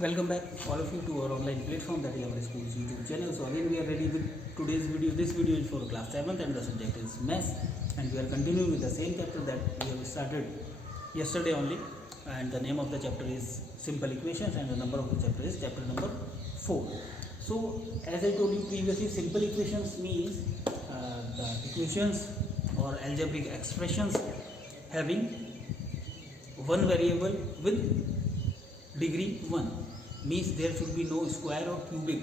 Welcome back all of you to our online platform, that is our school's YouTube channel. So again we are ready with today's video. This video is for class 7th and the subject is maths, and we are continuing with the same chapter that we have started yesterday only, and the name of the chapter is simple equations and the number of the chapter is chapter number 4. So as I told you previously, simple equations means the equations or algebraic expressions having one variable with degree 1, means there should be no square or cubic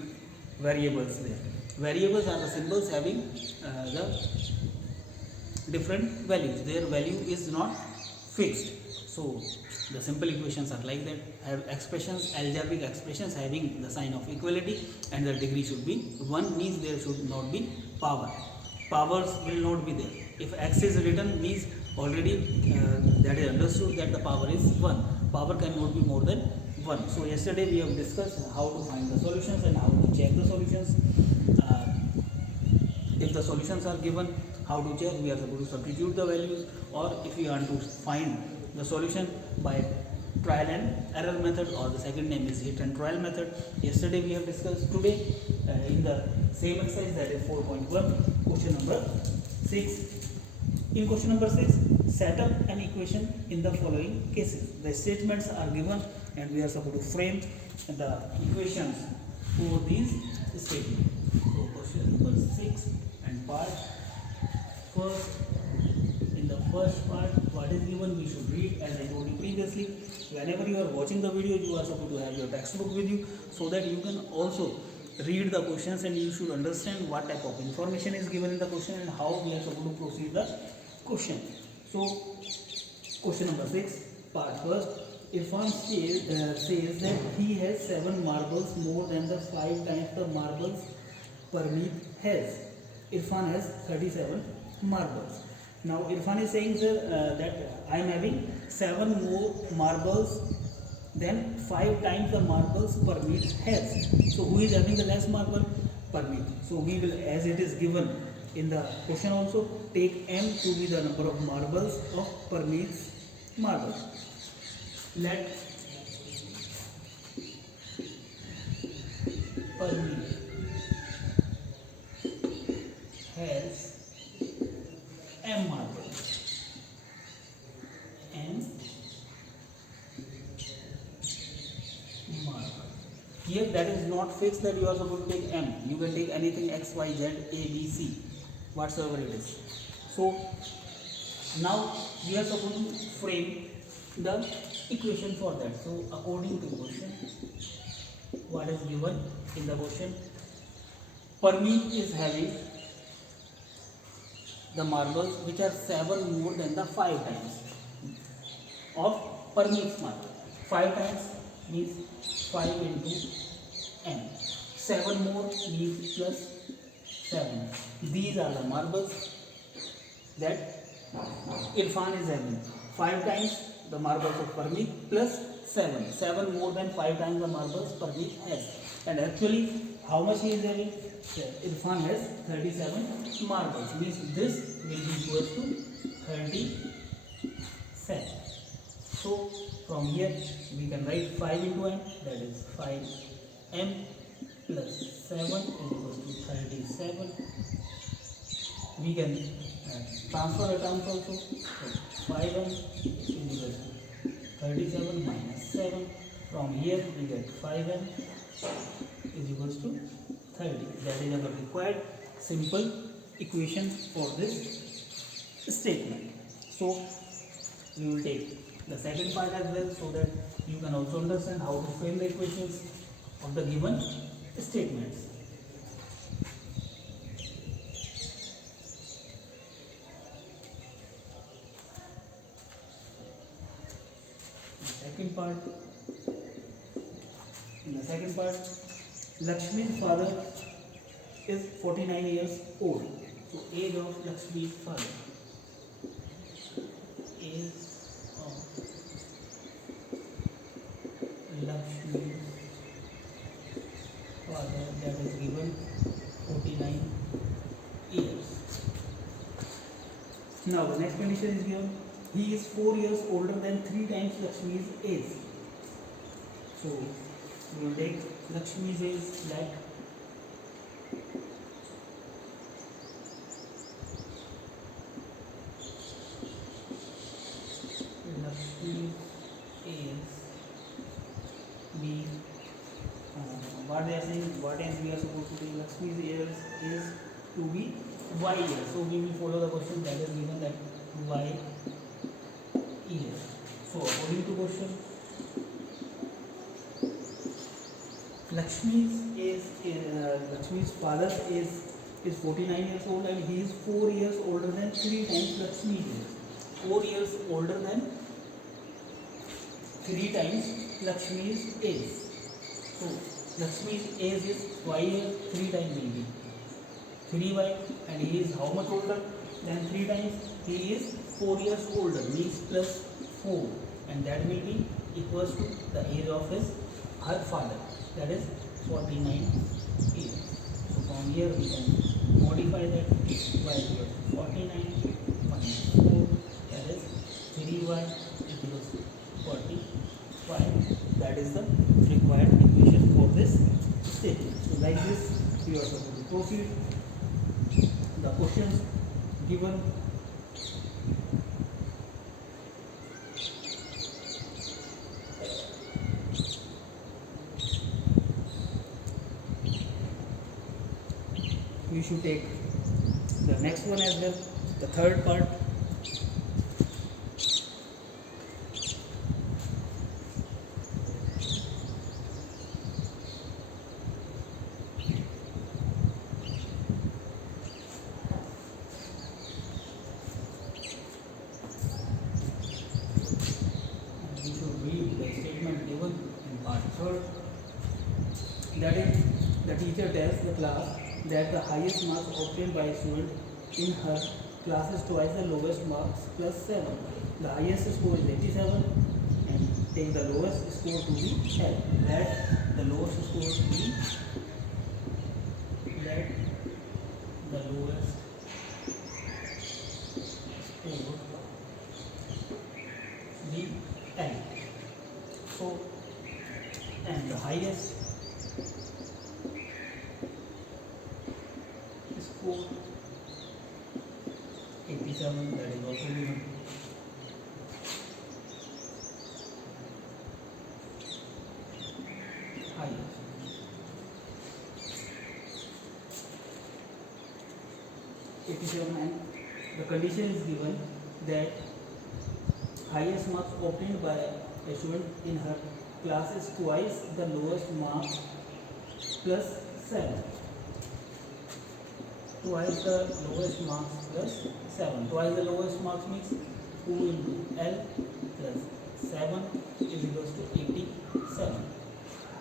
variables there. Variables are the symbols having the different values. Their value is not fixed. So the simple equations are like that, have expressions, algebraic expressions having the sign of equality, and the degree should be 1, means there should not be power. Powers will not be there. If x is written, means already that is understood that the power is 1. Power cannot be more than 1. So yesterday we have discussed how to find the solutions and how to check the solutions. If the solutions are given, how to check? We are supposed to substitute the values, or if you want to find the solution by trial and error method, or the second name is hit and trial method. Yesterday we have discussed. Today in the same exercise, that is 4.1, question number 6. In question number 6, set up an equation in the following cases. The statements are given and we are supposed to frame the equations for these statements. So question number 6 and part first. In the first part, what is given we should read. As I told you previously, whenever you are watching the video, you are supposed to have your textbook with you, so that you can also read the questions and you should understand what type of information is given in the question and how we are supposed to proceed the question. So question number 6, part first. Irfan says that he has 7 marbles more than the 5 times the marbles Parmeet has. Irfan has 37 marbles. Now Irfan is saying that I am having 7 more marbles than 5 times the marbles Parmeet has. So who is having the less marble? Parmeet. So we will, as it is given in the question also, take m to be the number of marbles of Parmeet's marbles. Let Parmeet has m marbles. M marble. Here that is not fixed that you are supposed to take m. You can take anything x, y, z, a, b, c, whatsoever it is. So now we are supposed to frame the equation for that. So according to question, what is given in the question, Parmeet is having the marbles which are 7 more than the 5 times of Parmeet's marble. 5 times means 5 into m. 7 more means plus 7. These are the marbles that Irfan is having. 5 times the marbles of Parmeet plus 7. 7 more than 5 times the marbles Parmeet has. And actually, how much he is having? Irfan has 37 marbles. Means this will be equal to 37. So from here we can write 5 into m, that is 5m plus 7 is equal to 37. We can transfer the terms also. So 5m is equal to 37 minus 7. From here we get 5m is equal to 30. That is our required simple equation for this statement. So we will take the second part as well, so that you can also understand how to frame the equations of the given statements. In the second part, Lakshmi's father is 49 years old. So age of Lakshmi's father. Age of Lakshmi's father, that is given 49 years. Now the next condition is given. He is 4 years older than 3 times Lakshmi's age. So We will take Lakshmi's is let Lakshmi is be what they are saying, what else we are supposed to do. Lakshmi's is to be y year. So we will follow the question that is given, that y year. So according to question, Lakshmi's father is 49 years old and he is 4 years older than 3 times Lakshmi is. 4 years older than 3 times Lakshmi's age. So Lakshmi's age is y year, 3 times will be 3y, and he is how much older than 3 times? He is 4 years older, means plus 4, and that will be equals to the age of her father, that is 49 years. So from here we can modify that by 49 minus 4, that is 3y equals 45. That is the required equation for this statement. So like this you are supposed to proceed. The questions given you should take the next one as well, the third part. You should read the statement given in part third. That is, the teacher tells the class that the highest marks obtained by a student in her class is twice the lowest marks plus 7. The highest score is 87 and take the lowest score to be L. Let the lowest score be L. So, and the highest score 87, that is also given. Highest 87, and the condition is given that highest marks obtained by a student in her class is twice the lowest marks plus 7. Twice the lowest marks plus 7. Twice the lowest marks means 2 into L plus 7 is equals to 87.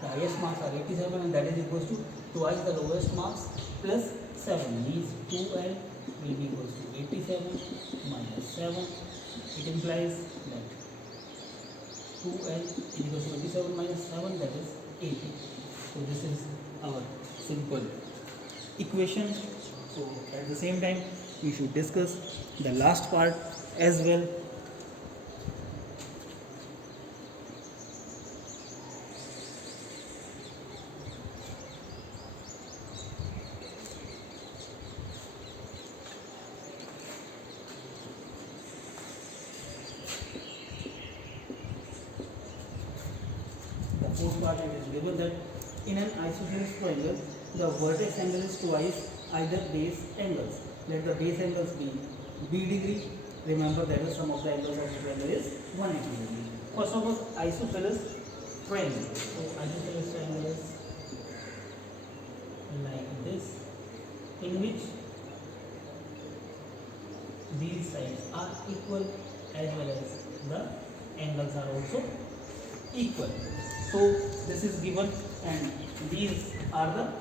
The highest marks are 87 and that is equals to twice the lowest marks plus 7 means 2L will be equals to 87 minus 7. It implies that 2L is equals to 87 minus 7, that is 80. So this is our simple equation. So at the same time we should discuss the last part as well. The fourth part, it is given that in an isosceles triangle the vertex angle is twice either base angles. Let the base angles be b degree. Remember that is sum of the angles of the triangle is 180 degree. First of all, isosceles triangle. So isosceles triangle is like this, in which these sides are equal as well as the angles are also equal. So this is given and these are the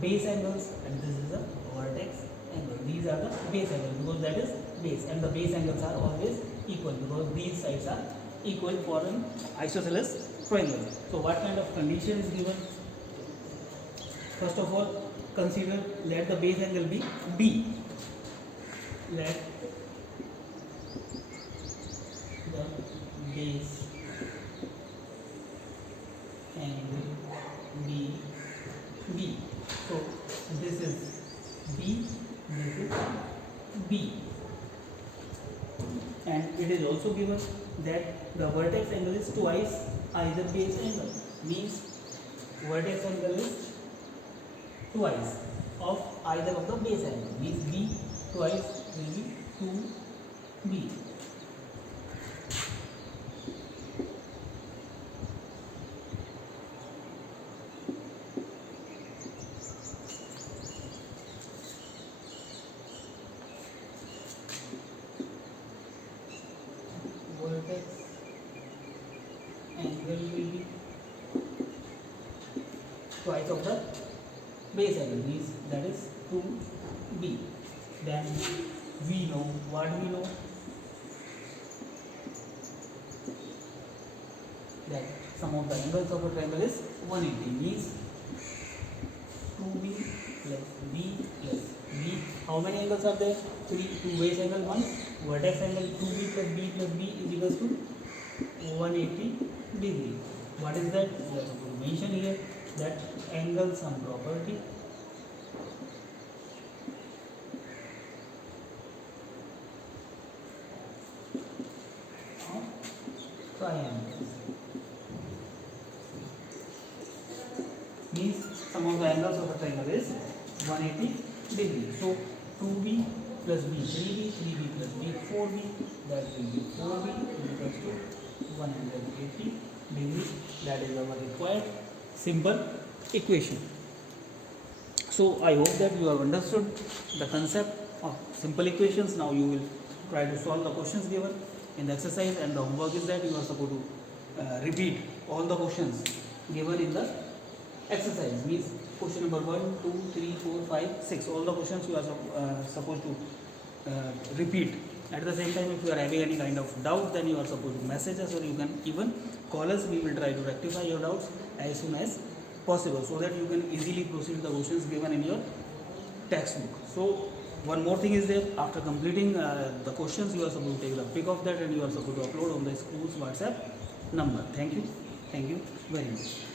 base angles and this is the vertex angle. These are the base angles because that is base, and the base angles are always equal because these sides are equal for an isosceles triangle. So what kind of condition is given? First of all, consider, let the base angle be B. Let the base angle B. So this is B, this is B. And it is also given that the vertex angle is twice either base angle, means vertex angle is twice of either of the base angle, means B twice will be 2B. Vertex angle will be twice of the base angle, means that is 2B. Then we know, what we know, that sum of the angles of a triangle is 180, means 2B plus B plus B. How many angles are there? 3. 2 base angle, 1 vertex angle. 2B plus B is equals to 180 degree. What is that? We are supposed to mention here that angle sum property of triangles, means sum of the angles of a triangle is 180 degree. So 2B plus B 3B, 3B plus B 4B, that will be 4B equals to 180 degree. That is our required simple equation. So I hope that you have understood the concept of simple equations. Now you will try to solve the questions given in the exercise, and the homework is that you are supposed to repeat all the questions given in the exercise, means question number 1, 2, 3, 4, 5, 6, all the questions you are supposed to repeat. At the same time, if you are having any kind of doubt, then you are supposed to message us, or you can even call us. We will try to rectify your doubts as soon as possible, so that you can easily proceed the questions given in your textbook. So one more thing is there, after completing the questions, you are supposed to take a pic of that, and you are supposed to upload on the school's WhatsApp number. Thank you very much.